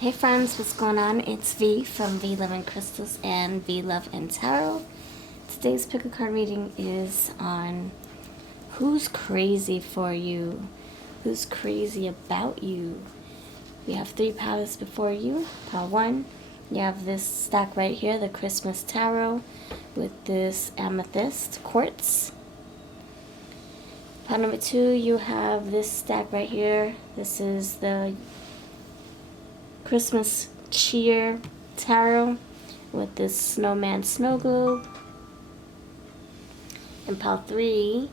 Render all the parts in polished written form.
Hey friends, what's going on? It's V from VLoveCrystals and Tarot. Today's pick a card reading is on who's crazy for you, who's crazy about you. We have 3 piles before you. Pile 1, you have this stack right here, the Christmas Tarot with this amethyst quartz. Pile number 2, you have this stack right here. This is the Christmas Cheer Tarot with this snowman snow globe. In pile 3,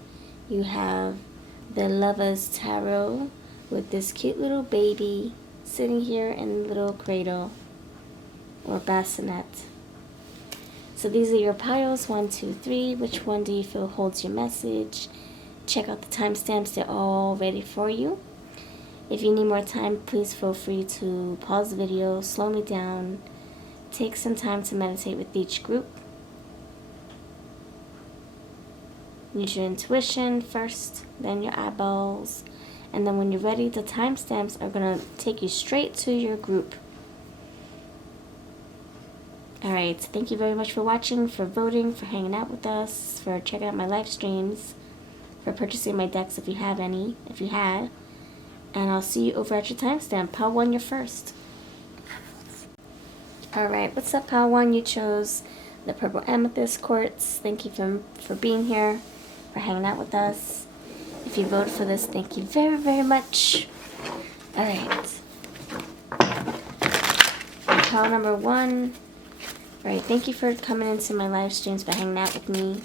you have the Lovers Tarot with this cute little baby sitting here in a little cradle or bassinet. So these are your piles, 1, 2, 3. Which one do you feel holds your message? Check out the timestamps, they're all ready for you. If you need more time, please feel free to pause the video, slow me down, take some time to meditate with each group. Use your intuition first, then your eyeballs, and then when you're ready, the timestamps are going to take you straight to your group. Alright, thank you very much for watching, for voting, for hanging out with us, for checking out my live streams, for purchasing my decks if you have any, if you had. And I'll see you over at your timestamp. Pile 1, you're first. Alright, what's up, Pile 1? You chose the purple amethyst quartz. Thank you for being here, for hanging out with us. If you voted for this, thank you very, very much. Alright. Pile number 1. Alright, thank you for coming into my live streams, for hanging out with me,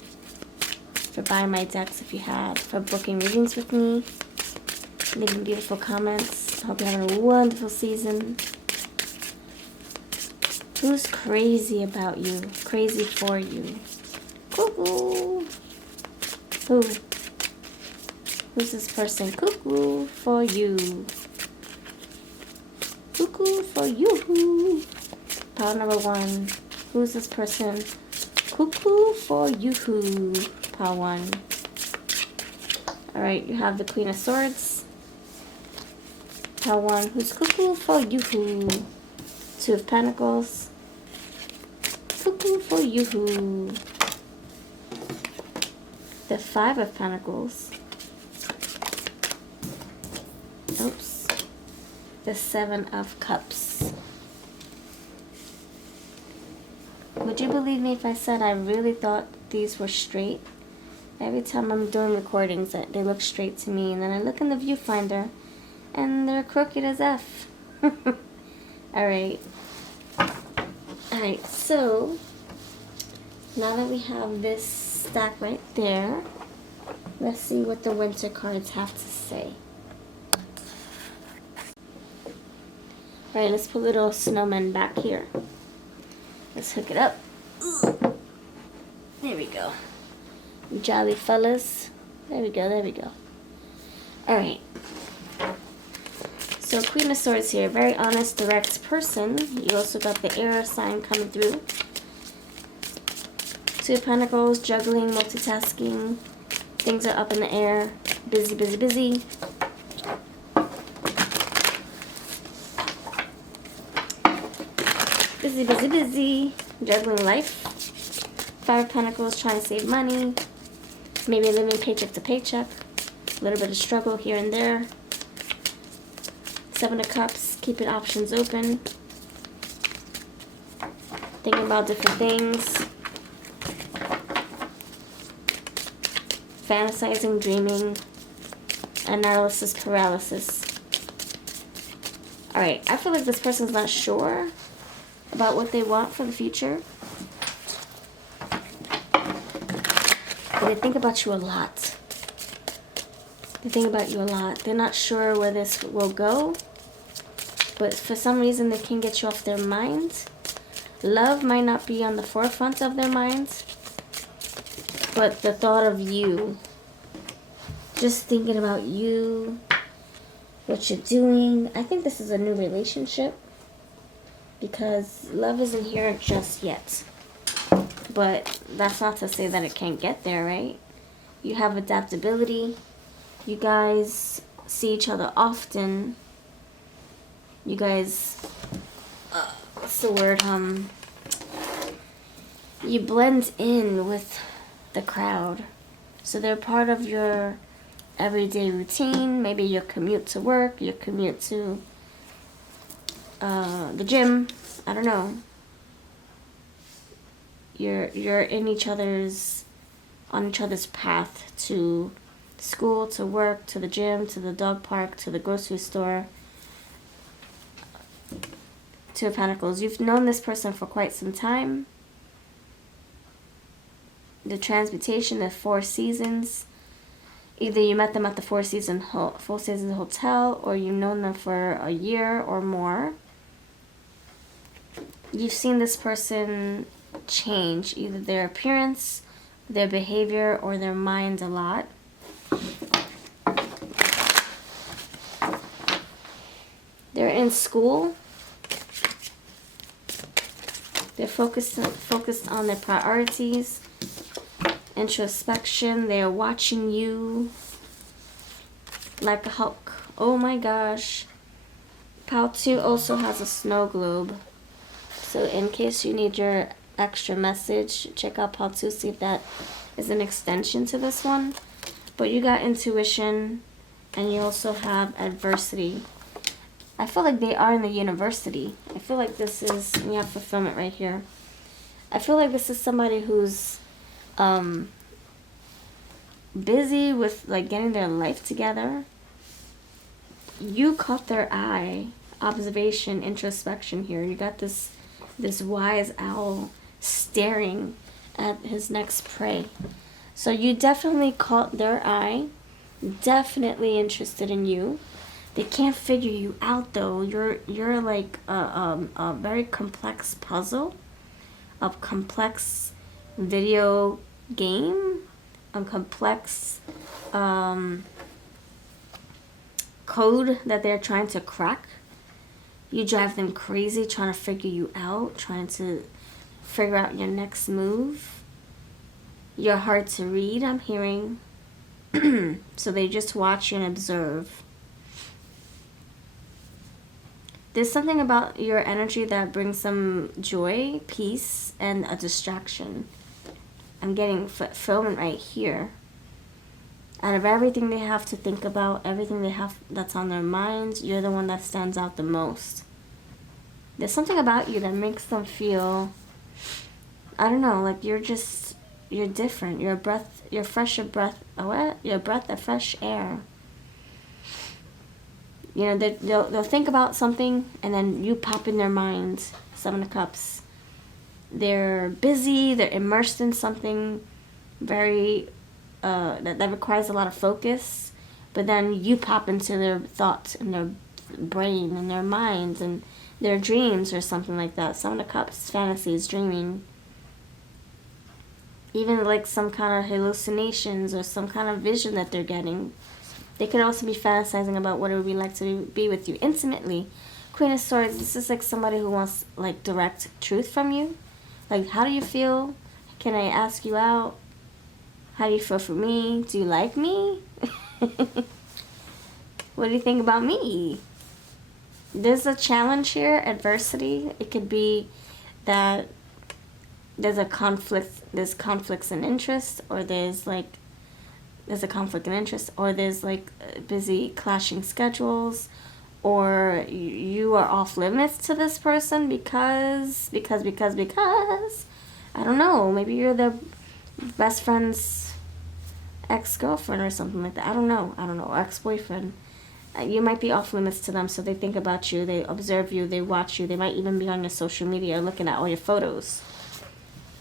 for buying my decks if you had, for booking readings with me, leaving beautiful comments. Hope you're having a wonderful season. Who's crazy about you? Crazy for you? Cuckoo. Who? Who's this person? Cuckoo for you. Cuckoo for you. Pile number 1. Who's this person? Cuckoo for you. Pile 1. Alright, you have the Queen of Swords. Pile 1, who's cuckoo for you? 2 of Pentacles. Cuckoo for you. The 5 of Pentacles. Oops. The 7 of Cups. Would you believe me if I said I really thought these were straight? Every time I'm doing recordings, they look straight to me, and then I look in the viewfinder, and they're crooked as F. Alright. Alright, so now that we have this stack right there, let's see what the winter cards have to say. Alright, let's put little snowmen back here. Let's hook it up. There we go. Jolly fellas. There we go, there we go. Alright. So Queen of Swords here, very honest, direct person. You also got the air sign coming through. 2 of Pentacles, juggling, multitasking. Things are up in the air. Busy, busy, busy. Busy, busy, busy. Juggling life. 5 of Pentacles, trying to save money. Maybe living paycheck to paycheck. A little bit of struggle here and there. 7 of Cups, keeping options open. Thinking about different things. Fantasizing, dreaming. Analysis paralysis. Alright, I feel like this person's not sure about what they want for the future. But they think about you a lot. They think about you a lot. They're not sure where this will go, but for some reason they can't get you off their minds. Love might not be on the forefront of their minds, but the thought of you, just thinking about you, what you're doing. I think this is a new relationship because love isn't here just yet. But that's not to say that it can't get there, right? You have adaptability. You guys see each other often. You guys what's the word, you blend in with the crowd. So they're part of your everyday routine. Maybe your commute to work, your commute to the gym. I don't know. You're in on each other's path to school, to work, to the gym, to the dog park, to the grocery store. Two of Pentacles. You've known this person for quite some time. The transmutation, the 4 seasons. Either you met them at the Four Seasons Hotel, or you've known them for a year or more. You've seen this person change, either their appearance, their behavior, or their mind a lot. They're in school. They're focused on their priorities. Introspection. They are watching you like a hawk. Oh my gosh. Pile 2 also has a snow globe. So in case you need your extra message, check out Pile 2, see if that is an extension to this one. But you got intuition, and you also have adversity. I feel like they are in the university. I feel like this is, we have fulfillment right here. I feel like this is somebody who's busy with like getting their life together. You caught their eye. Observation, introspection here. You got this wise owl staring at his next prey. So you definitely caught their eye. Definitely interested in you. They can't figure you out though. You're like a very complex puzzle, a complex video game, a complex code that they're trying to crack. You drive them crazy trying to figure you out, trying to figure out your next move. You're hard to read, I'm hearing. So they just watch you and observe. There's something about your energy that brings some joy, peace, and a distraction. I'm getting fulfillment right here. Out of everything they have to think about, everything they have that's on their minds, you're the one that stands out the most. There's something about you that makes them feel, I don't know, like you're different. You're a breath, you're fresh of breath, you're a breath of fresh air. You know, they'll think about something and then you pop in their mind. 7 of Cups. They're busy, they're immersed in something very that requires a lot of focus, but then you pop into their thoughts and their brain and their minds and their dreams or something like that. 7 of Cups, fantasies, dreaming. Even like some kind of hallucinations or some kind of vision that they're getting. They could also be fantasizing about what it would be like to be with you intimately. Queen of Swords, this is like somebody who wants like direct truth from you. Like, how do you feel? Can I ask you out? How do you feel for me? Do you like me? What do you think about me? There's a challenge here, adversity. It could be that there's a conflict, there's conflicts in interest, or there's a conflict in interest, or there's like busy clashing schedules, or you are off limits to this person because I don't know, maybe you're their best friend's ex-girlfriend or something like that. I don't know, ex-boyfriend. You might be off limits to them, so they think about you, they observe you, they watch you, they might even be on your social media looking at all your photos.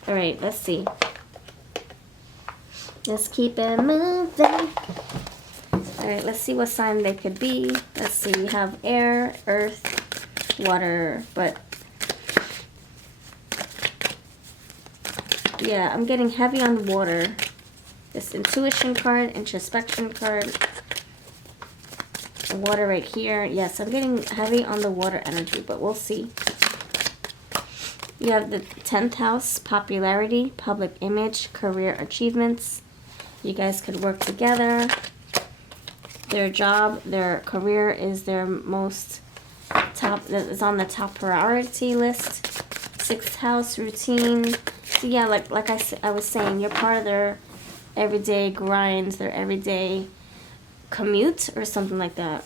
All right, let's see. Let's keep it moving. All right, let's see what sign they could be. Let's see, we have air, earth, water, but yeah, I'm getting heavy on water. This intuition card, introspection card, water right here. Yes, I'm getting heavy on the water energy, but we'll see. You have the 10th house, popularity, public image, career achievements. You guys could work together. Their job, their career is their most Is on the top priority list. 6th house, routine. So yeah, like I was saying, you're part of their everyday grind, their everyday commute or something like that.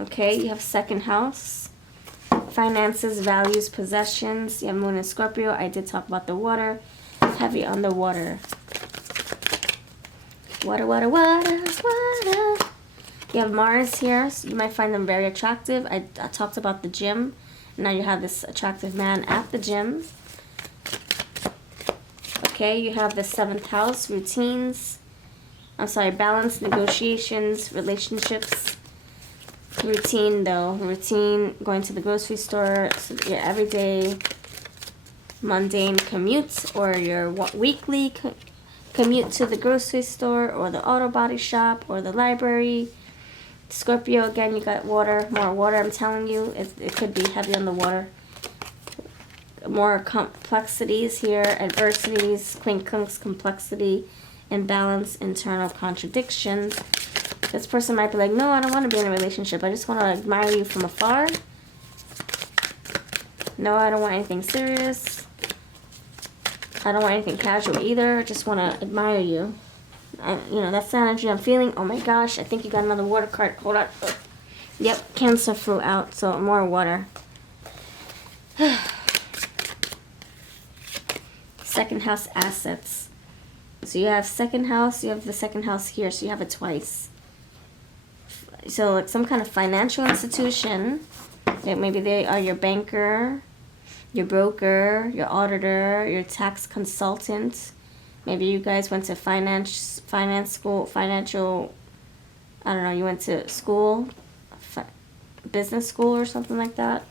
Okay, you have 2nd house. Finances, values, possessions. You have Moon in Scorpio. I did talk about the water. Heavy on the water. Water, water, water, water. You have Mars here, so you might find them very attractive. I talked about the gym. Now you have this attractive man at the gym. Okay, you have the 7th house, routines. I'm sorry, balance, negotiations, relationships. Routine though, routine, going to the grocery store, so your everyday mundane commute, or your weekly commute to the grocery store, or the auto body shop, or the library. Scorpio, again, you got water, more water, I'm telling you. It could be heavy on the water. More complexities here, adversities, quincunx, complexity, imbalance, internal contradictions. This person might be like, no, I don't want to be in a relationship. I just want to admire you from afar. No, I don't want anything serious. I don't want anything casual either. I just want to admire you. You know, that's the energy I'm feeling. Oh my gosh, I think you got another water card. Hold on. Yep, Cancer flew out, so more water. 2nd house, assets. So you have 2nd house, you have the 2nd house here, so you have it twice. So like some kind of financial institution, maybe they are your banker, your broker, your auditor, your tax consultant. Maybe you guys went to finance school, financial, I don't know, you went to school, business school or something like that.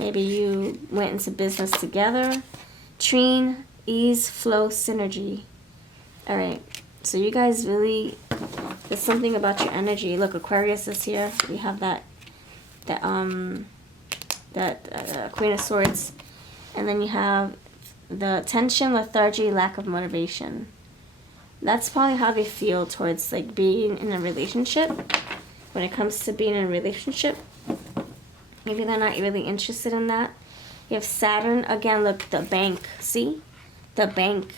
Maybe you went into business together. Trine, ease, flow, synergy. All right, so you guys really, there's something about your energy. Look, Aquarius is here. We have that Queen of Swords, and then you have the tension, lethargy, lack of motivation. That's probably how they feel towards like being in a relationship. When it comes to being in a relationship, maybe they're not really interested in that. You have Saturn again. Look, the bank. See, the bank.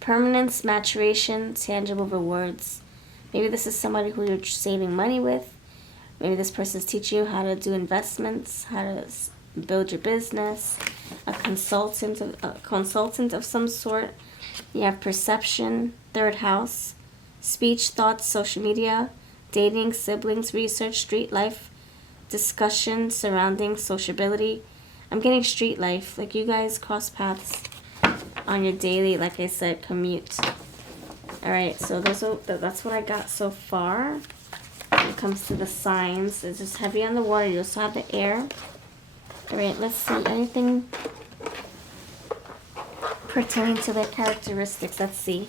Permanence, maturation, tangible rewards. Maybe this is somebody who you're saving money with. Maybe this person's teaching you how to do investments, how to build your business. A consultant of some sort. You have perception, 3rd house, speech, thoughts, social media, dating, siblings, research, street life, discussion, surroundings, sociability. I'm getting street life. Like you guys cross paths on your daily, like I said, commute. Alright, so that's what I got so far. When it comes to the signs, it's just heavy on the water. You also have the air. Alright, let's see. Anything pertaining to their characteristics. Let's see.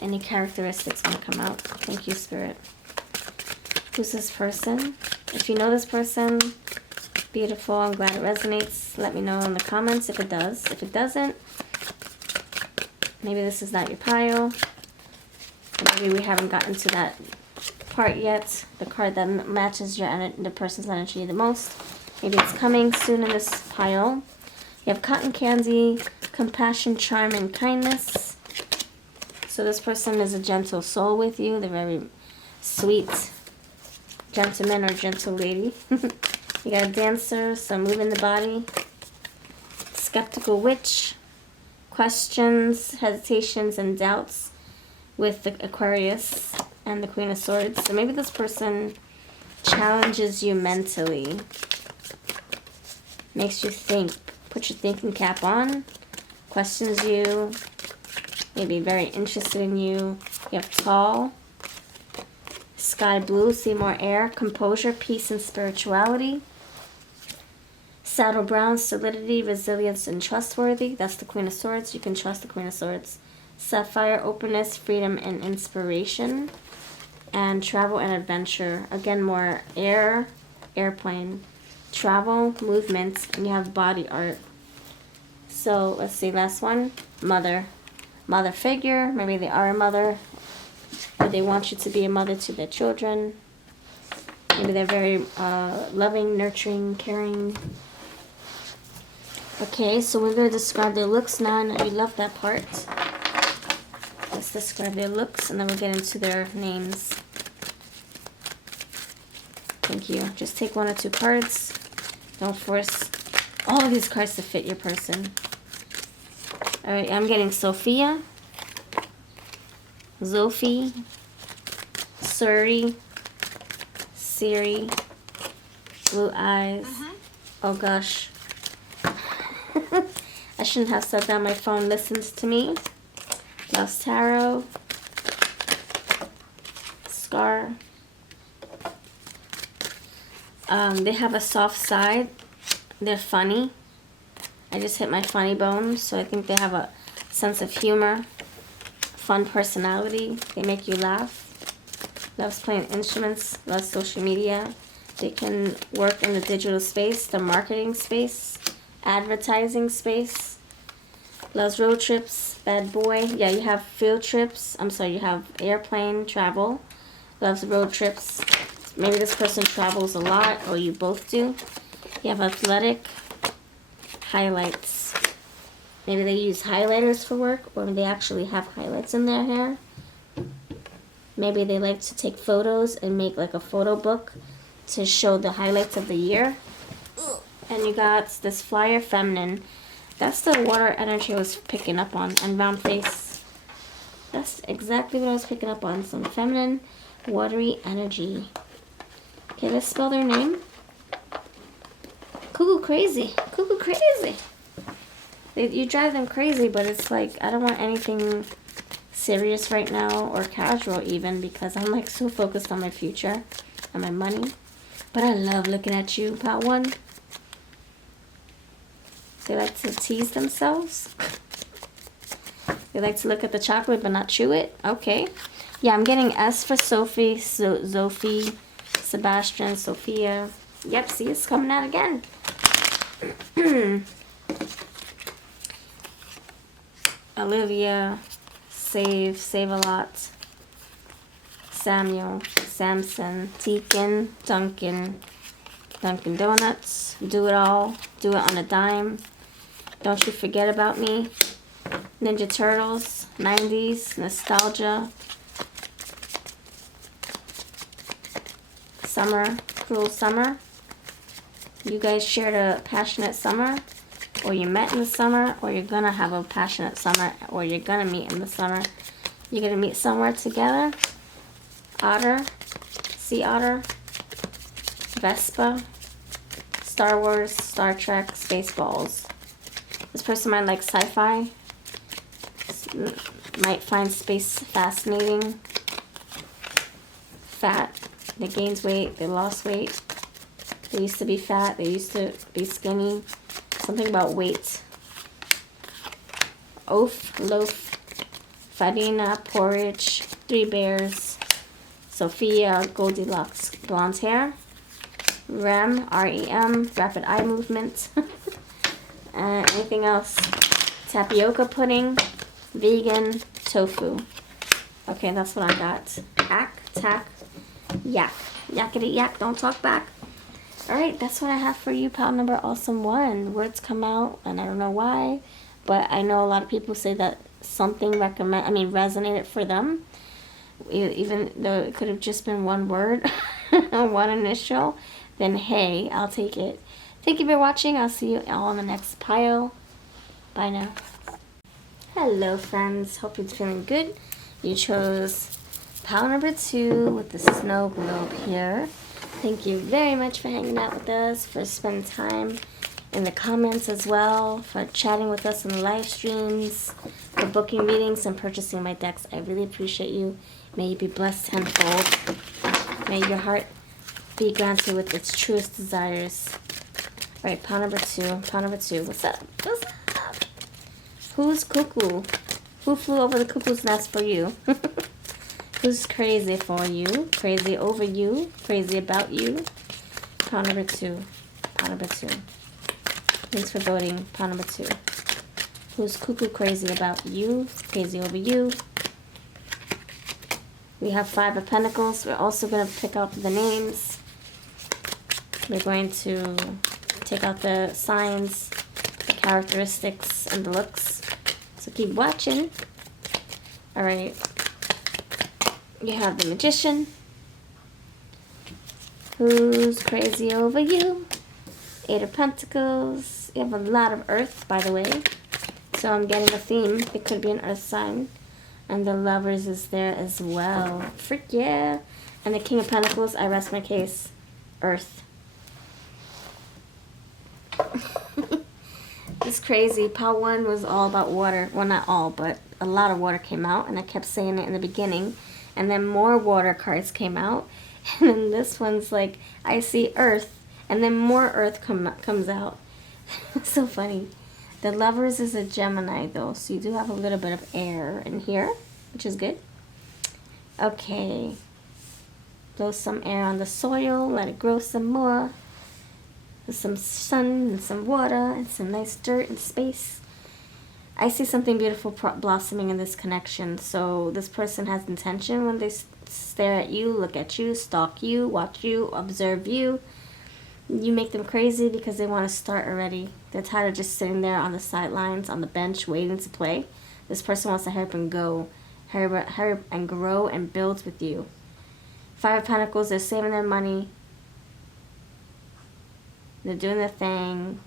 Any characteristics want to come out? Thank you, Spirit. Who's this person? If you know this person, beautiful. I'm glad it resonates. Let me know in the comments if it does. If it doesn't, maybe this is not your pile. Maybe we haven't gotten to that part yet. The card that matches the person's energy the most. Maybe it's coming soon in this pile. You have cotton candy, compassion, charm, and kindness. So this person is a gentle soul with you. They're very sweet gentleman or gentle lady. You got a dancer, some moving the body. Skeptical witch. Questions, hesitations, and doubts with the Aquarius and the Queen of Swords. So maybe this person challenges you mentally. Makes you think. Put your thinking cap on. Questions you. Maybe very interested in you. You have tall. Sky blue. See more air. Composure, peace, and spirituality. Saddle brown. Solidity, resilience, and trustworthy. That's the Queen of Swords. You can trust the Queen of Swords. Sapphire, openness, freedom, and inspiration. And travel and adventure. Again, more air. Airplane. Travel, movement, and you have body art. So let's see, last one. Mother. Mother figure. Maybe they are a mother, or they want you to be a mother to their children. Maybe they're very loving, nurturing, caring. Okay, so we're going to describe their looks now. I know you love that part. Let's describe their looks, and then we'll get into their names. Thank you. Just take 1 or 2 cards. Don't force all of these cards to fit your person. Alright, I'm getting Sophia, Sophie, Suri, Siri, Blue Eyes. Oh gosh. I shouldn't have said that. My phone listens to me. Lost Tarot, Scar. They have a soft side. They're funny. I just hit my funny bone, so I think they have a sense of humor, fun personality. They make you laugh. Loves playing instruments, loves social media. They can work in the digital space, the marketing space, advertising space. Loves road trips, bad boy. Yeah, you have field trips. I'm sorry, you have airplane travel. Loves road trips. Maybe this person travels a lot, or you both do. You have athletic, highlights. Maybe they use highlighters for work, or they actually have highlights in their hair. Maybe they like to take photos and make like a photo book to show the highlights of the year. And you got this flyer, feminine. That's the water energy I was picking up on. And round face. That's exactly what I was picking up on. Some feminine, watery energy. Okay, let's spell their name. Cuckoo crazy. Cuckoo crazy. You drive them crazy, but it's like, I don't want anything serious right now, or casual even, because I'm like so focused on my future and my money. But I love looking at you, Part 1. They like to tease themselves. They like to look at the chocolate but not chew it. Okay. Yeah, I'm getting S for Sophie, Sophie, Sebastian, Sophia. Yep, see, it's coming out again. Olivia, Save a Lot, Samuel, Samson, Teakin, Duncan Donuts, Do It All, Do It on a Dime, Don't You Forget About Me, Ninja Turtles, 90s, Nostalgia, Summer, Cruel Summer. You guys shared a passionate summer, or you met in the summer, or you're gonna have a passionate summer, or you're gonna meet in the summer. You're gonna meet somewhere together. Otter, Sea Otter, Vespa, Star Wars, Star Trek, Spaceballs. This person might like sci-fi, might find space fascinating. Fat, they gained weight, they lost weight. They used to be fat, they used to be skinny. Something about weight. Oaf, Loaf, Farina, Porridge, 3 Bears, Sophia, Goldilocks, Blonde Hair, REM, R-E-M, Rapid Eye Movement, anything else? Tapioca Pudding, Vegan, Tofu. Okay, that's what I got. Ack, tack, yak. Yakety yak, don't talk back. Alright, that's what I have for you, pal number awesome 1. Words come out, and I don't know why, but I know a lot of people say that something resonated for them, even though it could have just been one word, one initial. Then hey, I'll take it. Thank you for watching. I'll see you all on the next pile. Bye now. Hello, friends. Hope you're feeling good. You chose pile number 2 with the snow globe here. Thank you very much for hanging out with us, for spending time in the comments as well, for chatting with us in the live streams, for booking readings and purchasing my decks. I really appreciate you. May you be blessed tenfold. May your heart be granted with its truest desires. All right, pile number 2. Pile number 2. What's up? What's up? Who's cuckoo? Who flew over the cuckoo's nest for you? Who's crazy for you? Crazy over you? Crazy about you? Pile number 2. Pile number 2. Thanks for voting. Pile number 2. Who's cuckoo crazy about you? Crazy over you? We have 5 of Pentacles. We're also going to pick out the names. We're going to take out the signs, the characteristics, and the looks. So keep watching. Alright. You have the Magician. Who's crazy over you? Eight of Pentacles. You have a lot of Earth, by the way. So I'm getting a theme. It could be an Earth sign. And the Lovers is there as well. Freak yeah. And the King of Pentacles, I rest my case. Earth. It's crazy. Pile 1 was all about water. Well, not all, but a lot of water came out. And I kept saying it in the beginning. And then more water cards came out. And then this one's like, I see Earth. And then more Earth comes out. So funny. The Lovers is a Gemini, though. So you do have a little bit of air in here, which is good. Okay. Blow some air on the soil. Let it grow some more. With some sun and some water and some nice dirt and space. I see something beautiful blossoming in this connection. So this person has intention when they stare at you, look at you, stalk you, watch you, observe you. You make them crazy because they want to start already. They're tired of just sitting there on the sidelines, on the bench, waiting to play. This person wants to hurry up and go. Hurry up and grow and build with you. Five of Pentacles, they're saving their money. They're doing their thing.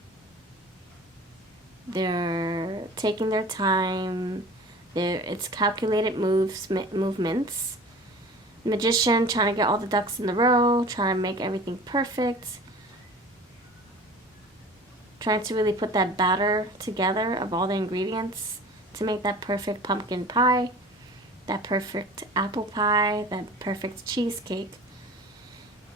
They're taking their time. It's calculated movements. Magician, trying to get all the ducks in the row, trying to make everything perfect. Trying to really put that batter together of all the ingredients to make that perfect pumpkin pie, that perfect apple pie, that perfect cheesecake.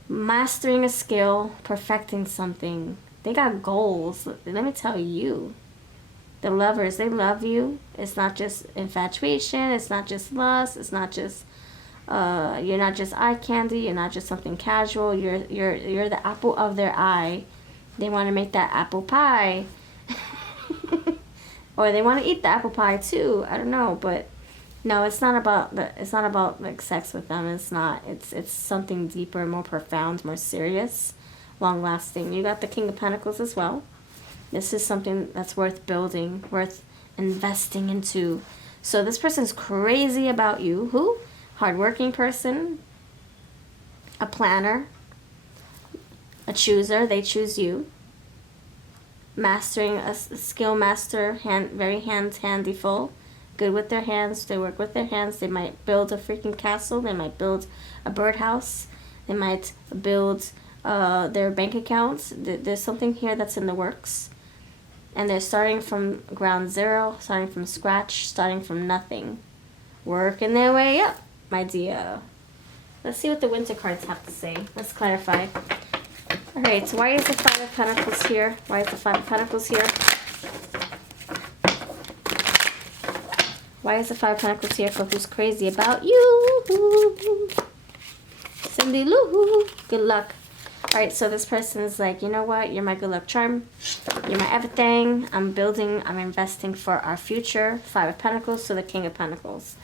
Mastering a skill, perfecting something. They got goals. Let me tell you. The Lovers, they love you. It's not just infatuation. It's not just lust. It's not just, you're not just eye candy. You're not just something casual. You're the apple of their eye. They want to make that apple pie. Or they want to eat the apple pie too. I don't know, but no, it's not about like sex with them. It's not. It's something deeper, more profound, more serious, long lasting. You got the King of Pentacles as well. This is something that's worth building, worth investing into. So this person's crazy about you. Who? Hardworking person, a planner, a chooser. They choose you. Mastering a skill master, very handy-full. Good with their hands. They work with their hands. They might build a freaking castle. They might build a birdhouse. They might build their bank accounts. There's something here that's in the works. And they're starting from ground zero, starting from scratch, starting from nothing. Working their way up, my dear. Let's see what the winter cards have to say. Let's clarify. Alright, so why is the Five of Pentacles here? Why is the Five of Pentacles here? Why is the Five of Pentacles here for who's crazy about you? Cindy Lou. Good luck. Alright, so this person is like, you know what? You're my good luck charm. You're my everything. I'm building. I'm investing for our future. Five of Pentacles to the King of Pentacles.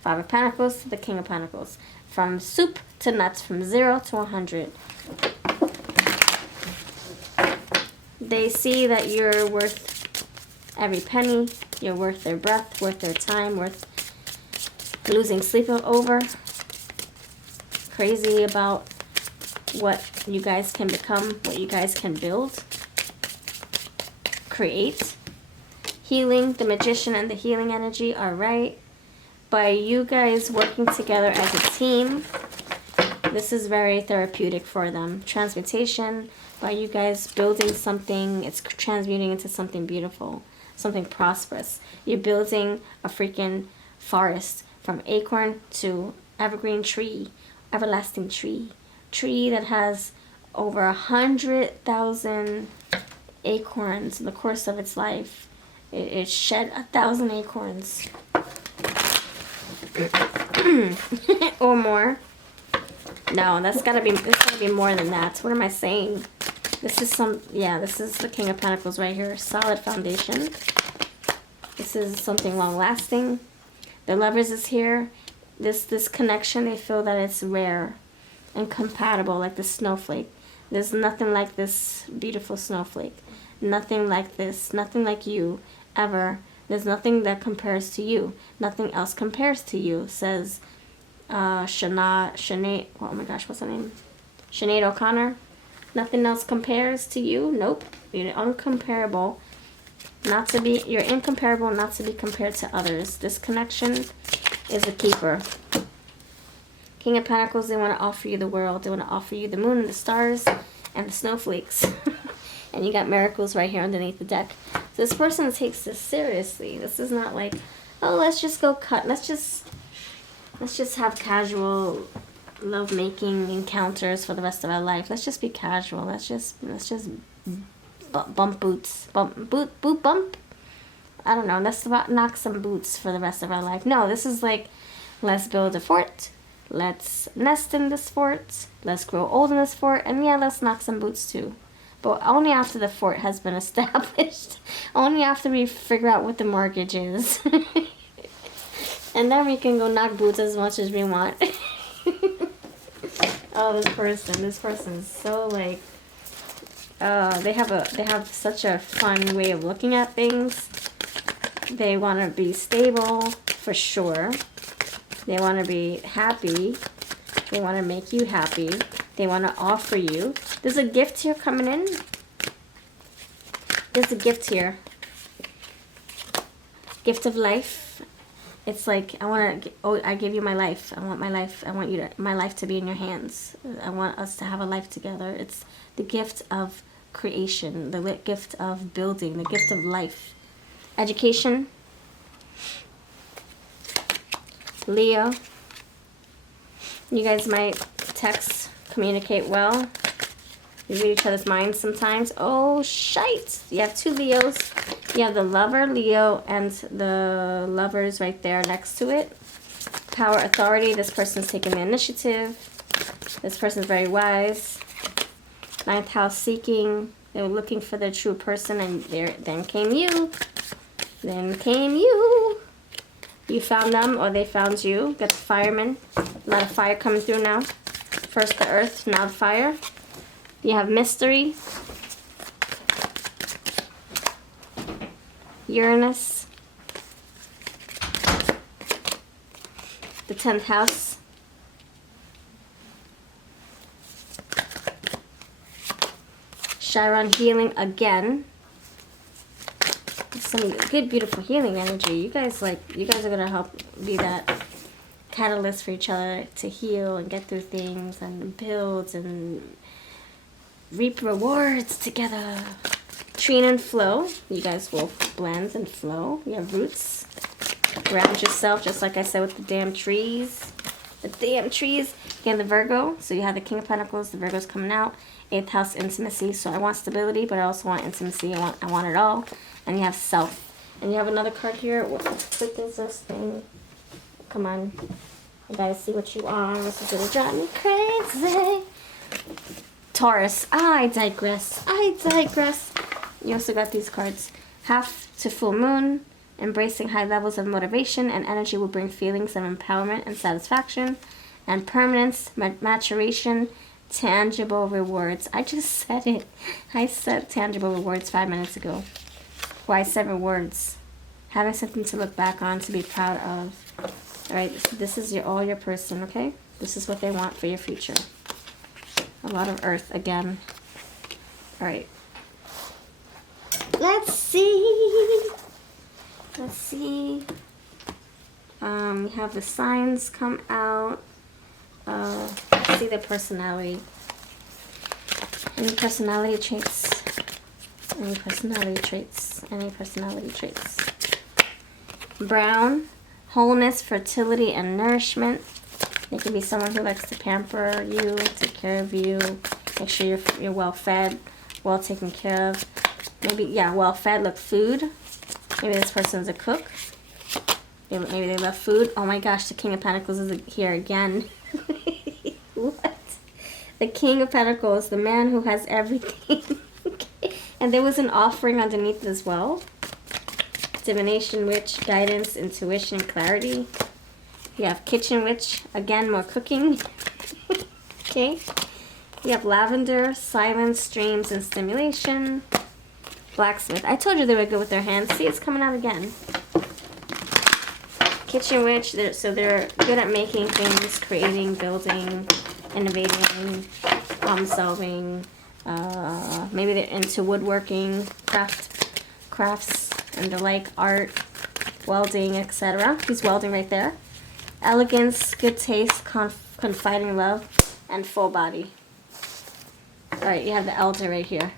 Five of Pentacles to the King of Pentacles. From soup to nuts. From 0 to 100. They see that you're worth every penny. You're worth their breath, worth their time, worth losing sleep over. Crazy about what you guys can become, what you guys can build, create. Healing, the Magician and the healing energy are right. By you guys working together as a team, this is very therapeutic for them. Transmutation, by you guys building something, it's transmuting into something beautiful, something prosperous. You're building a freaking forest from acorn to evergreen tree, everlasting tree. Tree that has over 100,000 acorns in the course of its life. It shed 1,000 acorns. Or more. No, that's gotta be more than that. What am I saying? This is this is the King of Pentacles right here. Solid foundation. This is something long lasting. The Lovers is here. This connection, they feel that it's rare and compatible, like the snowflake. There's nothing like this beautiful snowflake. Nothing like this. Nothing like you, ever. There's nothing that compares to you. Nothing else compares to you, says Sinead, oh my gosh, what's her name? Sinead O'Connor. Nothing else compares to you. Nope. You're uncomparable. You're incomparable, not to be compared to others. This connection is a keeper. King of Pentacles, they want to offer you the world. They want to offer you the moon and the stars and the snowflakes. And you got miracles right here underneath the deck. So this person takes this seriously. This is not like, oh, let's just go cut. Let's just have casual love-making encounters for the rest of our life. Let's just be casual. Let's just bump boots. Bump. I don't know. Let's knock some boots for the rest of our life. No, this is like, let's build a fort. Let's nest in this fort. Let's grow old in this fort. And yeah, let's knock some boots too. But only after the fort has been established. Only after we figure out what the mortgage is. And then we can go knock boots as much as we want. Oh, this person is so like, they have such a fun way of looking at things. They want to be stable for sure. They want to be happy. They want to make you happy. They want to offer you. There's a gift here coming in. There's a gift here. Gift of life. It's like, I give you my life. I want my life. I want my life to be in your hands. I want us to have a life together. It's the gift of creation, the gift of building, the gift of life. Education. Leo. You guys might text, communicate well. You read each other's minds sometimes. Oh, shite. You have two Leos. You have the lover, Leo, and the lovers right there next to it. Power, authority. This person's taking the initiative. This person's very wise. Ninth house, seeking. They were looking for their true person, and then came you. Then came you. You found them, or they found you. Got the fireman. A lot of fire coming through now. First the earth, now the fire. You have mystery. Uranus. The 10th house. Chiron, healing again. Some good, beautiful healing energy. You guys are gonna help be that catalyst for each other to heal and get through things and build and reap rewards together. Trine and flow. You guys will blend and flow. You have roots. Ground yourself, just like I said with the damn trees. The damn trees. You have the Virgo. So you have the King of Pentacles. The Virgo's coming out. 8th house, intimacy. So I want stability, but I also want intimacy. I want it all. And you have self. And you have another card here. What is this thing? Come on. I gotta see what you are. This is gonna drive me crazy. Taurus. I digress. You also got these cards. Half to full moon. Embracing high levels of motivation and energy will bring feelings of empowerment and satisfaction. And permanence, maturation, tangible rewards. I just said it. I said tangible rewards 5 minutes ago. Why 7 words? Having something to look back on, to be proud of. Alright, this is all your person, okay? This is what they want for your future. A lot of earth again. Alright. Let's see. We have the signs come out. Let's see the personality. Any personality traits? Any personality traits? Brown, wholeness, fertility, and nourishment. It can be someone who likes to pamper you, take care of you, make sure you're well fed, well taken care of. Maybe, yeah, well fed, look, food. Maybe this person's a cook. Maybe they love food. Oh my gosh, the King of Pentacles is here again. What? The King of Pentacles, the man who has everything. Okay. And there was an offering underneath as well. Divination witch, guidance, intuition, clarity. You have kitchen witch, again, more cooking. Okay. We have lavender, silence, dreams, and stimulation. Blacksmith. I told you they were good with their hands. See, it's coming out again. Kitchen witch. So they're good at making things, creating, building, innovating, problem solving. Maybe they're into woodworking, crafts, and the like, art, welding, etc. He's welding right there. Elegance, good taste, confiding love, and full body. Alright, you have the elder right here.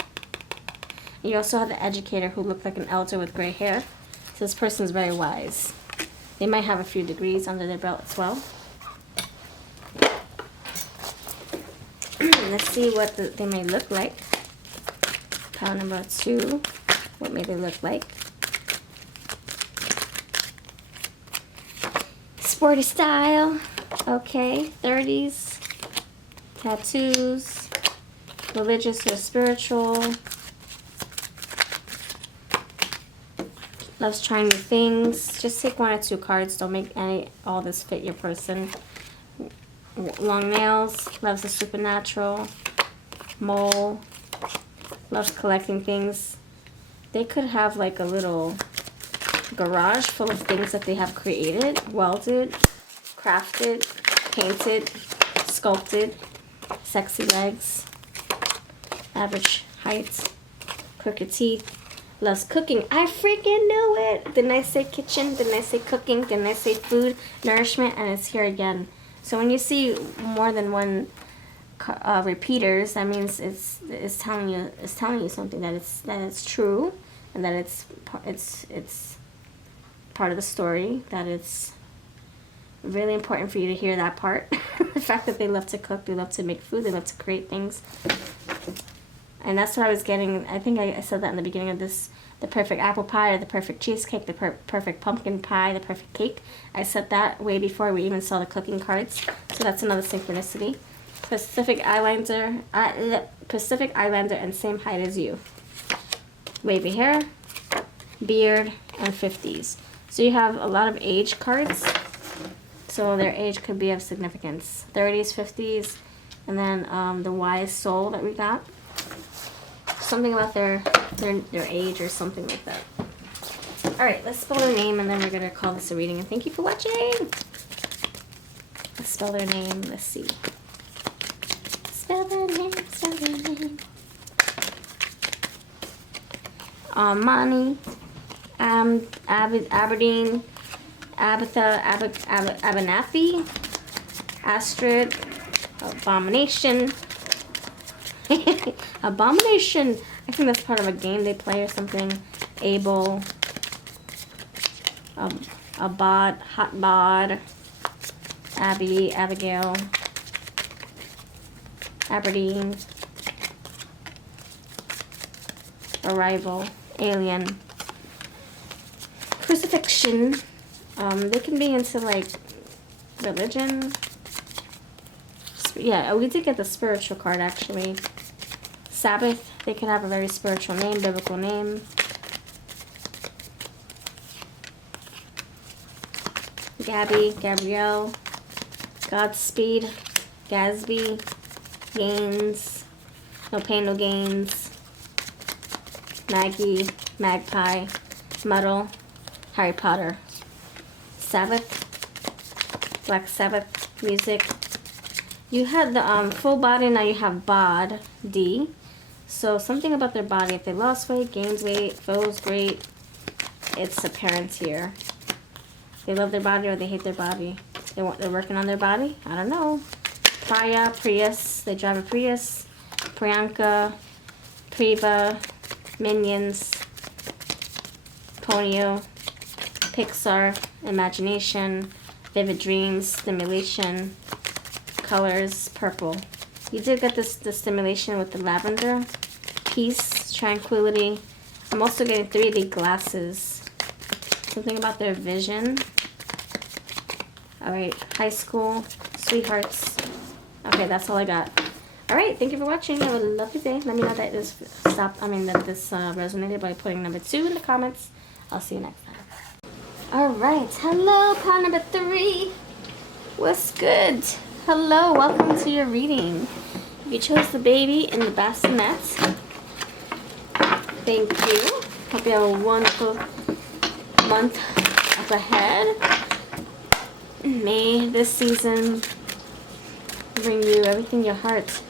You also have the educator who looked like an elder with gray hair. So this person's very wise. They might have a few degrees under their belt as well. Let's see what they may look like. Pile number 2. What may they look like? Sporty style. Okay. 30s. Tattoos. Religious or spiritual. Loves trying new things. Just take 1 or 2 cards. Don't make all this fit your person. Long nails. Loves the supernatural. Mole. Loves collecting things. They could have like a little garage full of things that they have created, welded, crafted, painted, sculpted. Sexy legs. Average height. Crooked teeth. Loves cooking. I freaking knew it. Didn't I say kitchen? Didn't I say cooking? Didn't I say food, nourishment? And it's here again. So when you see more than one repeaters, that means it's telling you something, that it's true, and that it's part of the story. That it's really important for you to hear that part. The fact that they love to cook, they love to make food, they love to create things. And that's what I was getting. I think I said that in the beginning of this. The perfect apple pie, or the perfect cheesecake, the perfect pumpkin pie, the perfect cake. I said that way before we even saw the cooking cards. So that's another synchronicity. Pacific Islander, and same height as you. Wavy hair, beard, and 50s. So you have a lot of age cards. So their age could be of significance. 30s, 50s, and then the wise soul that we got. Something about their age or something like that. Alright, let's spell their name and then we're going to call this a reading. And thank you for watching! Let's spell their name. Let's see. Spell their name, spell their name. Moni, Aberdeen, Abatha, Abernathy, Astrid, Abomination. Abomination. I think that's part of a game they play or something. Abel. Abad. Hotbod. Abby. Abigail. Aberdeen. Arrival. Alien. Crucifixion. They can be into like religion. Yeah, we did get the spiritual card actually. Sabbath, they can have a very spiritual name, biblical name. Gabby, Gabrielle, Godspeed, Gatsby, Gaines, No Pain, No Gains, Maggie, Magpie, Muddle, Harry Potter, Sabbath, Black Sabbath, music. You had the full body, now you have bod, D. So something about their body, if they lost weight, gained weight, feels great, it's apparent here. They love their body or they hate their body. They're working on their body? I don't know. Priya, Prius, they drive a Prius. Priyanka, Priva, Minions, Ponyo, Pixar, Imagination, Vivid Dreams, Stimulation, Colors, Purple. You did get the stimulation with the lavender. Peace, Tranquility. I'm also getting 3D glasses. Something about their vision. Alright, high school, sweethearts. Okay, that's all I got. Alright, thank you for watching. Have a lovely day. Let me know that this resonated by putting number 2 in the comments. I'll see you next time. Alright, hello, pile number 3. What's good? Hello, welcome to your reading. You chose the baby in the bassinet. Thank you. Hope you have a wonderful month up ahead. May this season bring you everything your heart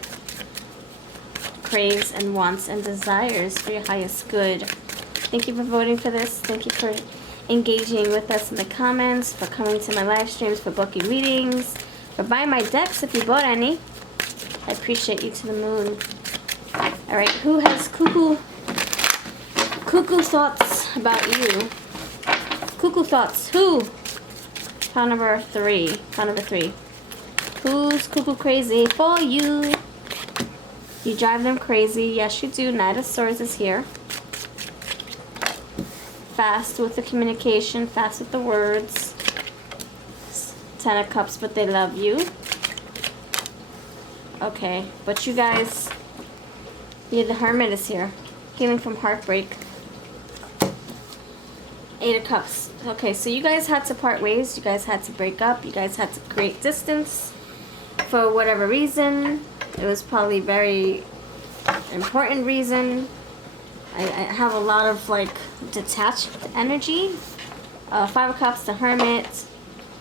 craves and wants and desires for your highest good. Thank you for voting for this. Thank you for engaging with us in the comments, for coming to my live streams, for booking readings, for buying my decks if you bought any. I appreciate you to the moon. Alright, who has cuckoo thoughts about you? Cuckoo thoughts, who? Pile number 3. Pile number 3. Who's cuckoo crazy for you? You drive them crazy. Yes, you do. Knight of Swords is here. Fast with the communication, fast with the words. 10 of Cups, but they love you. Okay, but you guys, yeah, the Hermit is here. Healing from heartbreak. 8 of Cups. Okay, so you guys had to part ways. You guys had to break up. You guys had to create distance for whatever reason. It was probably very important reason. I have a lot of like detached energy. 5 of Cups, the Hermit.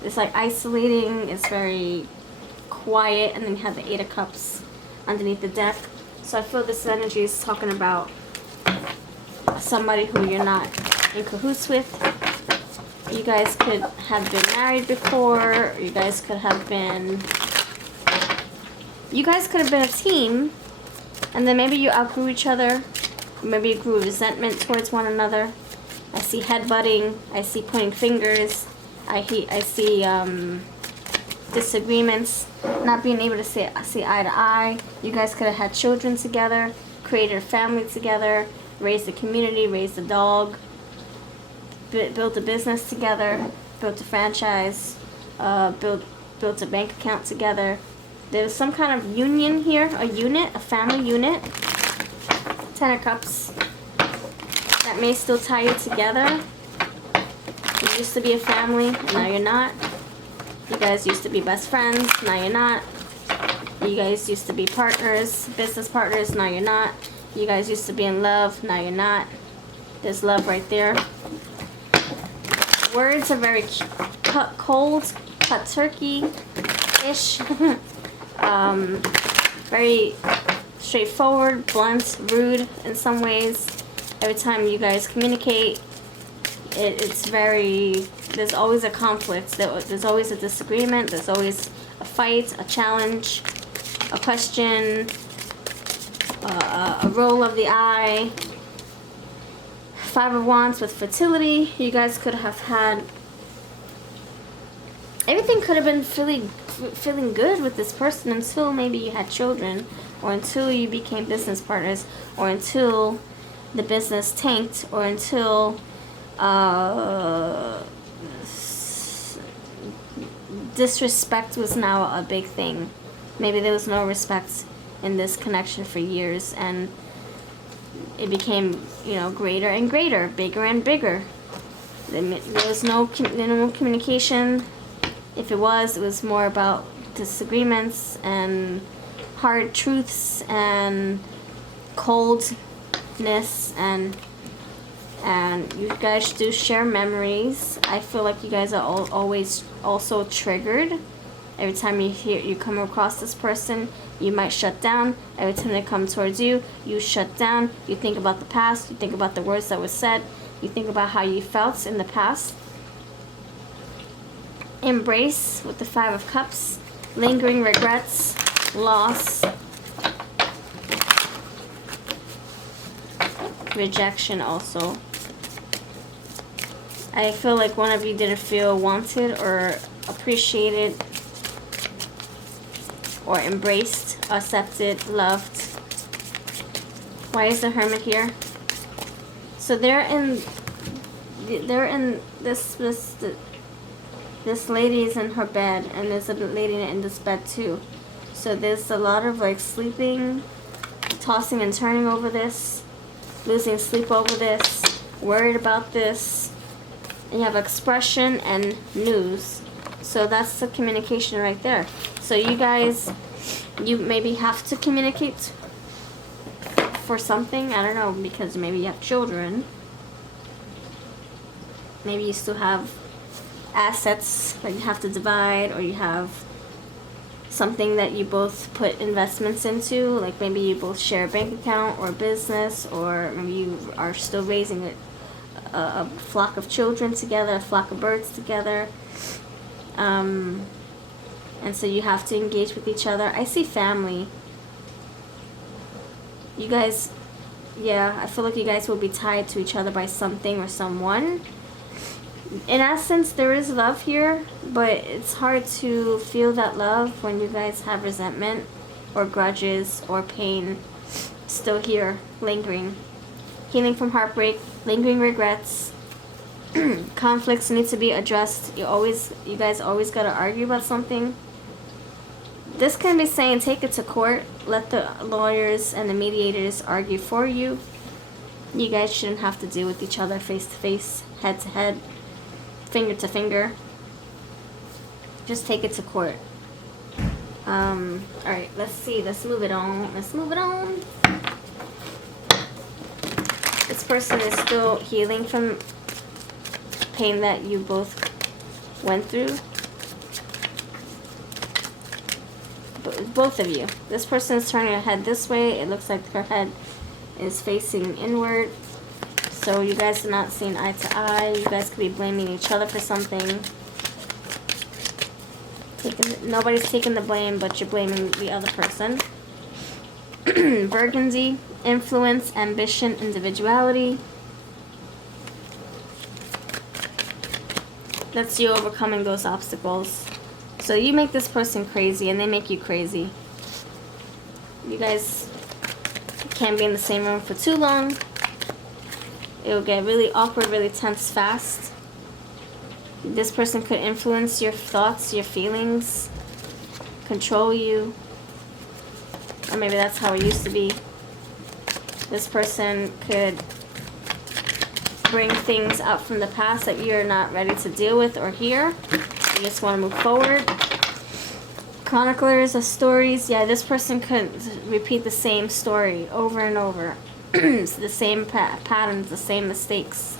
It's like isolating. It's very quiet. And then you have the 8 of Cups underneath the deck. So I feel this energy is talking about somebody who you're not in cahoots with. You guys could have been married before. You guys could have been a team, and then maybe you outgrew each other. Maybe you grew resentment towards one another. I see headbutting. I see pointing fingers. I see disagreements, not being able to see eye to eye. You guys could have had children together, created a family together, raised a community, raised a dog, built a business together, built a franchise, built a bank account together. There's some kind of union here, a unit, a family unit. 10 of Cups. That may still tie you together. You used to be a family, and now you're not. You guys used to be best friends, now you're not. You guys used to be partners, business partners, now you're not. You guys used to be in love, now you're not. There's love right there. Words are very cold, cut turkey-ish. Very straightforward, blunt, rude in some ways. Every time you guys communicate, it's very, there's always a conflict. There's always a disagreement. There's always a fight, a challenge, a question, a roll of the eye. 5 of Wands with fertility. You guys could have had, everything could have been feeling good with this person until maybe you had children, or until you became business partners, or until the business tanked, or until disrespect was now a big thing. Maybe there was no respect in this connection for years, and it became, you know, greater and greater, bigger and bigger. There was no communication. If it was more about disagreements and hard truths and coldness, and you guys do share memories. I feel like you guys are always also triggered. Every time you come across this person, you might shut down. Every time they come towards you, you shut down. You think about the past. You think about the words that were said. You think about how you felt in the past. Embrace with the 5 of Cups. Lingering regrets. Loss. Rejection also. I feel like one of you didn't feel wanted or appreciated or embraced, accepted, loved. Why is the Hermit here? So they're in this lady's in her bed, and there's a lady in this bed too. So there's a lot of like sleeping, tossing and turning over this, losing sleep over this, worried about this. And you have expression and news. So that's the communication right there. So you guys You maybe have to communicate for something. I don't know, because maybe you have children. Maybe you still have assets that you have to divide, or you have something that you both put investments into, like maybe you both share a bank account or a business, or maybe you are still raising a flock of children together, a flock of birds together, and so you have to engage with each other. I see family. You guys, yeah, I feel like you guys will be tied to each other by something or someone. In essence, there is love here, but it's hard to feel that love when you guys have resentment or grudges or pain still here, lingering. Healing from heartbreak, lingering regrets, conflicts need to be addressed. You guys always gotta argue about something. This can be saying take it to court, let the lawyers and the mediators argue for you. You guys shouldn't have to deal with each other face to face, head to head, finger to finger. Just take it to court. Alright, let's see. Let's move it on. This person is still healing from pain that you both went through. Both of you. This person is turning her head this way. It looks like her head is facing inward. So you guys are not seeing eye to eye. You guys could be blaming each other for something. Nobody's taking the blame, but you're blaming the other person. Burgundy, influence, ambition, individuality. That's you overcoming those obstacles. So you make this person crazy and they make you crazy. You guys can't be in the same room for too long. It'll get really awkward, really tense fast. This person could influence your thoughts, your feelings, control you. Or maybe that's how it used to be. This person could bring things up from the past that you're not ready to deal with or hear. You just want to move forward. Chroniclers of stories. Yeah, this person could repeat the same story over and over. The same patterns, the same mistakes.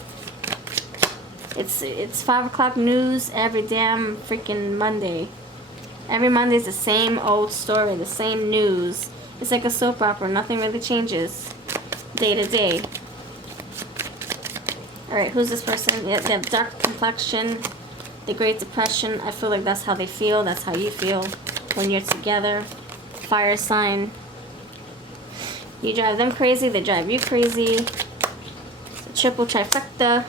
It's 5 o'clock news every damn freaking Monday. Every Monday's the same old story, the same news. It's like a soap opera. Nothing really changes day to day. Alright, who's this person? Yeah, they have dark complexion, the Great Depression. I feel like that's how they feel. That's how you feel when you're together. Fire sign. You drive them crazy, they drive you crazy. It's a triple trifecta.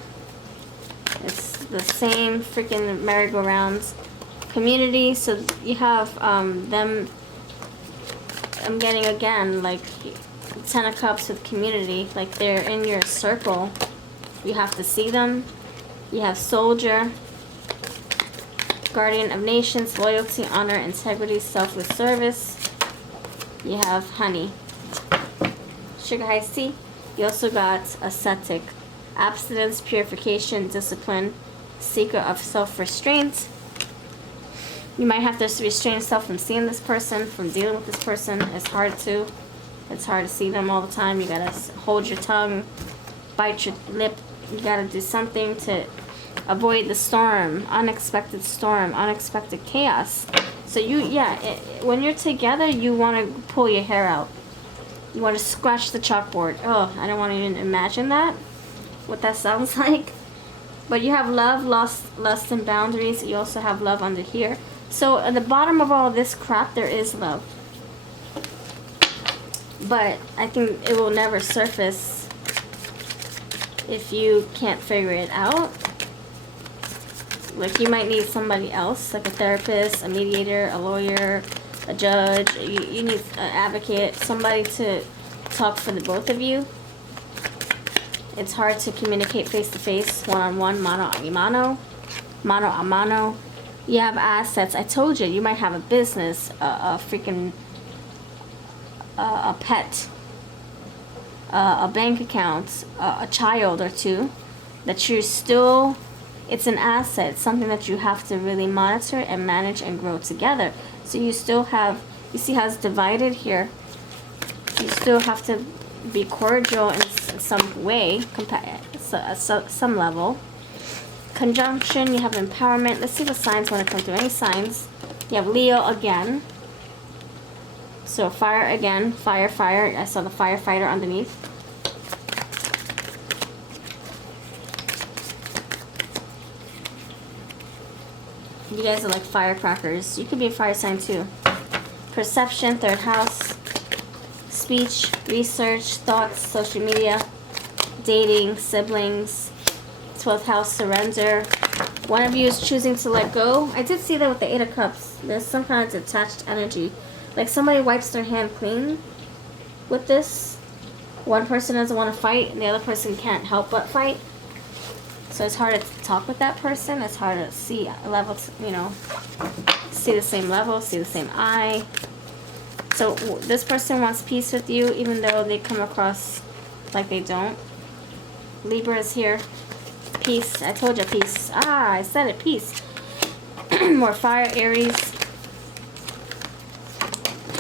It's the same freaking merry-go-rounds. Community, so you have them, I'm getting again, like 10 of Cups with community. Like they're in your circle. You have to see them. You have Soldier, Guardian of Nations, loyalty, honor, integrity, selfless service. You have Honey. Sugar High Tea. You also got Ascetic, abstinence, purification, discipline, seeker of self-restraint. You might have to restrain yourself from seeing this person, from dealing with this person. It's hard to. It's hard to see them all the time. You gotta hold your tongue, bite your lip. You gotta do something to avoid the storm, unexpected chaos. So when you're together, you want to pull your hair out. You want to scratch the chalkboard. Oh, I don't want to even imagine that, what that sounds like. But you have love, lust, and boundaries. You also have love under here. So at the bottom of all this crap, there is love. But I think it will never surface if you can't figure it out. Like you might need somebody else, like a therapist, a mediator, a lawyer, a judge. You need an advocate, somebody to talk for the both of you. It's hard to communicate face to face, one-on-one, mano a mano. You have assets. I told you might have a business, a pet, a bank account, a child or two that you're still. It's an asset, something that you have to really monitor and manage and grow together. So you still have You see how it's divided here? You still have to be cordial in some way, some level. Conjunction, you have empowerment. Let's see what signs want to come through. Any signs? You have Leo again. So fire again. Fire, fire. I saw the firefighter underneath. You guys are like firecrackers. You could be a fire sign too. Perception, third house. Speech, research, thoughts, social media, dating, siblings. 12th house, surrender. One of you is choosing to let go. I did see that with the 8 of Cups. There's some kind of detached energy. Like somebody wipes their hand clean with this. One person doesn't want to fight and the other person can't help but fight. So it's hard to talk with that person. It's hard to see a level, you know, see the same level, see the same eye. So this person wants peace with you even though they come across like they don't. Libra is here. Peace. I told you peace. Ah, I said it. Peace. More fire, Aries.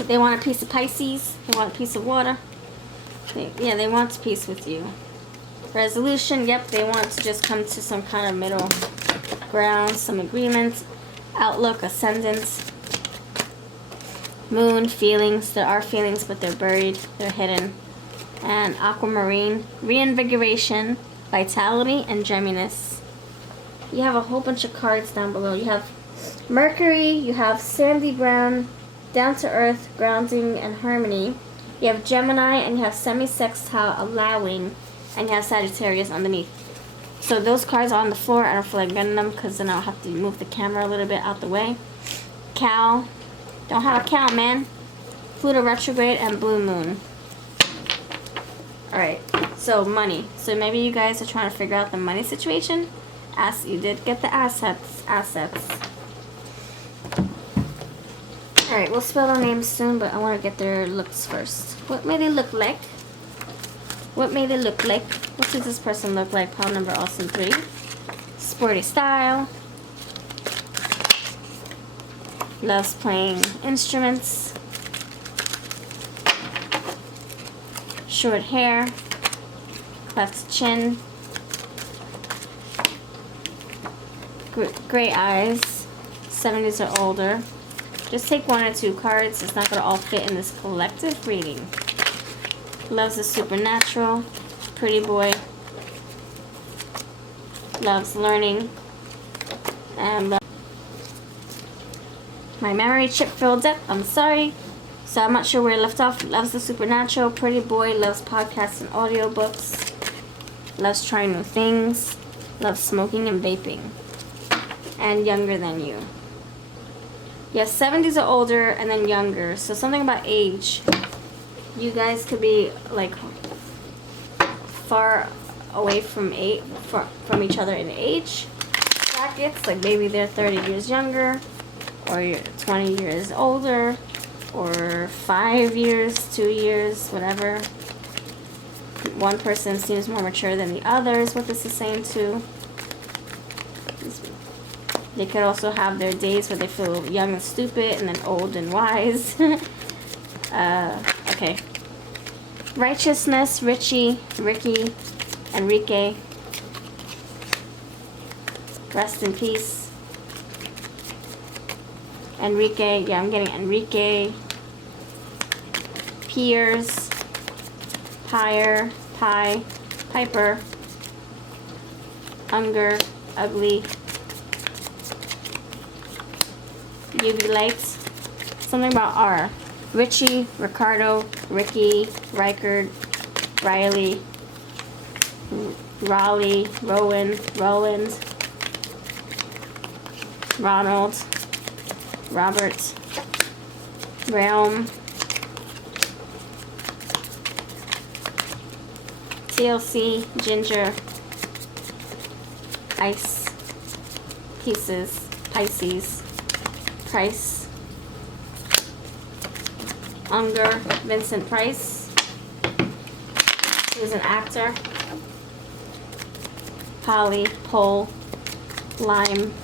They want a piece of Pisces. They want a piece of water. They want peace with you. Resolution. Yep, they want to just come to some kind of middle ground, some agreement. Outlook, ascendant. Moon, feelings. There are feelings, but they're buried. They're hidden. And aquamarine. Reinvigoration. Vitality and Geminis. You have a whole bunch of cards down below. You have Mercury, you have sandy ground, down to earth, grounding and harmony. You have Gemini and you have semi-sextile, allowing, and you have Sagittarius underneath. So those cards are on the floor. I don't feel like getting them because then I'll have to move the camera a little bit out the way. Cow. Don't have a cow, man. Pluto retrograde and blue moon. Alright, so money. So maybe you guys are trying to figure out the money situation. You did get the assets. Alright, we'll spell their names soon, but I want to get their looks first. What may they look like? What may they look like? What does this person look like? Pile number Austin 3. Sporty style. Loves playing instruments. Short hair, cleft chin, gray eyes, 70s or older. Just take 1 or 2 cards. It's not going to all fit in this collective reading. Loves the supernatural, pretty boy, loves learning, and my memory chip filled up. I'm sorry. So I'm not sure where it left off. Loves the supernatural, pretty boy, loves podcasts and audiobooks, loves trying new things, loves smoking and vaping, and younger than you. Yes, 70s or older and then younger. So something about age. You guys could be like far away from each other in age brackets. Like maybe they're 30 years younger or you're 20 years older. Or 5 years, 2 years, whatever. One person seems more mature than the other is what this is saying too. They could also have their days where they feel young and stupid and then old and wise. Okay. Righteousness, Richie, Ricky, Enrique. Rest in peace. Enrique, yeah, I'm getting Enrique. Piers, Pyre, Pie, Piper, Unger, Ugly, UV Lights. Something about R. Richie, Ricardo, Ricky, Reichard, Riley, Raleigh, Rowan, Roland, Ronald, Robert, Realm, TLC, Ginger, Ice, Pieces, Pisces, Price, Unger, Vincent Price, who's an actor, Polly, Pole, Lime,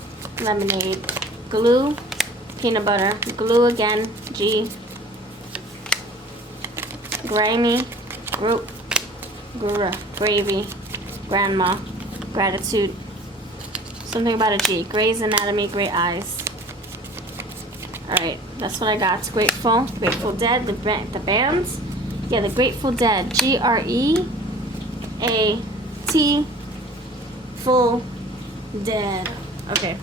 Lemonade, Glue, Peanut Butter, Glue again, G, grimy, gravy, grandma, gratitude. Something about a G. Grey's Anatomy, great eyes. Alright, that's what I got. Grateful. Grateful Dead, the bands. Yeah, the Grateful Dead. G-R-E-A-T full dead. Okay.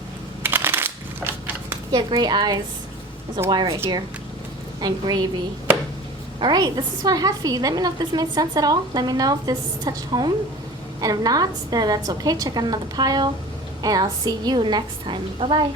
Yeah, great eyes. There's a Y right here. And gravy. Alright, this is what I have for you. Let me know if this made sense at all. Let me know if this touched home. And if not, then that's okay. Check out another pile. And I'll see you next time. Bye-bye.